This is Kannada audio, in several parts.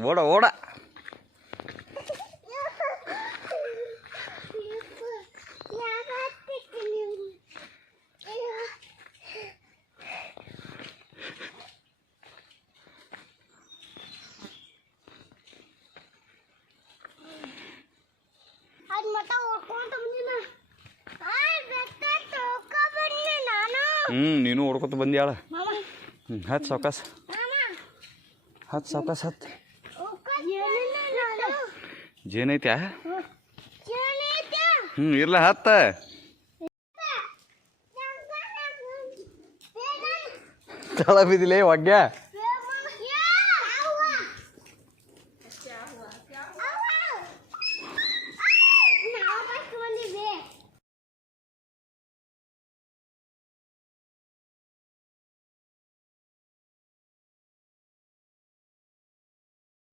ಓಡ ಓಡ ನೀನು ಓಡ್ಕೊತ ಬಂದ್ಯಾಳ ಹತ್ತು ಸಾವ್ಕಾಸ ಹತ್ತು ಜೇನೈತ್ಯಾ ಇರ್ಲ ಹತ್ತ ತಳ ಬಿದ್ದಿಲ್ಲ ಒಗ್ಗ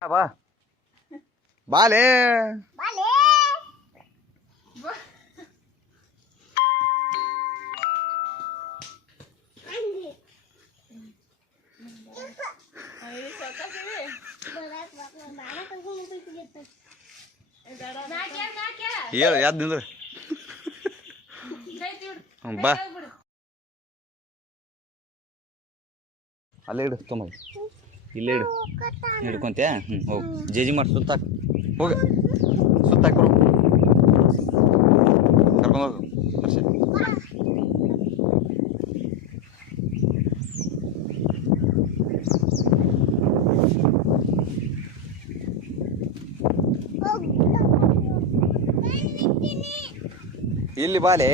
ಬಾ ಬಾಲೆ ಹೇಳು ಯಾವ್ದು ನಿಂದ್ರೆ ಬಾ ಅಲ್ಲೇ ಇಡು ತುಂಬ ಇಲ್ಲೇ ಇಡು ಹಿಡ್ಕೊಂತ್ಯಾ ಹೋಗಿ ಜೇಜಿ ಮಾಡಿ ಸುತ್ತಾಕ ಹೋಗ ಸುತ್ತಾಕ ಕರ್ಕೊಂಡು ಹೋಗು ವರ್ಷ ಇಲ್ಲಿ ಬಾಲೆ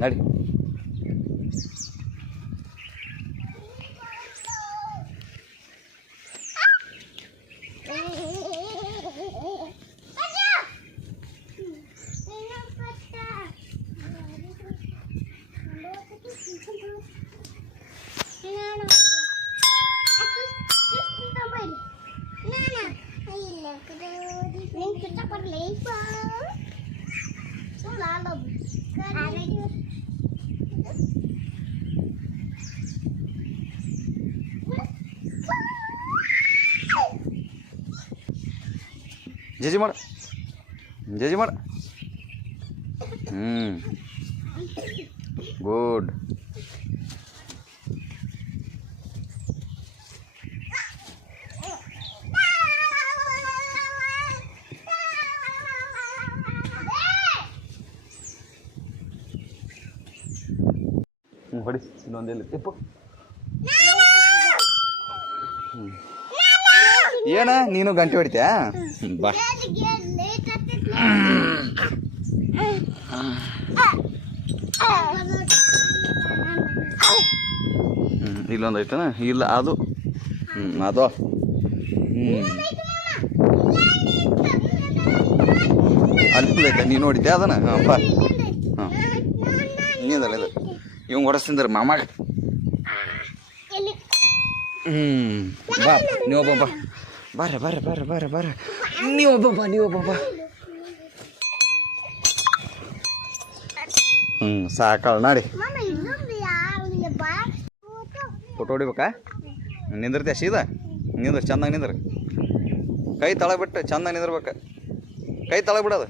ನಡಿ ಜೇಜಿ ಮಾಡ ಗುಡ್ ಹೊಡಿ ಇನ್ನೊಂದೆಲ್ಲ ತಿಪ್ಪು ಏನ ನೀನು ಗಂಟೆ ಹೊಡಿತ್ಯಾ ಬಾ ಇಲ್ಲೊಂದು ಐತನ ಇಲ್ಲ ಅದು ಅದು ಅಲ್ಲಿ ಐತೆ ನೀನು ನೋಡಿದ್ದೆ ಅದನ್ನ ಹಾಂ ಬಾ ಹಾಂ ನೀದಲ್ಲ ಇದು ಇವಂಗೆ ಹೊಡಸ್ತಿಂದ್ರೆ ಮಾಮಾಗ ಬಾ ನೀವೊಬ್ಬ ಬರ್ರ ನೀವೊಬ್ಬ ಸಾಕಾಳ ನಾಡಿ ಫೋಟೋ ಹೊಡಿಬೇಕಾ ನಿಂದಿರ್ತೀಯ ಸೀದಾ ನಿಂದ್ರ ಚಂದಾಗ ನಿಂದ್ರ ಕೈ ತಳ ಬಿಟ್ಟು ಚಂದಾಗ ನಿಂದಿರ್ಬೇಕು ಕೈ ತಳ ಬಿಡೋದು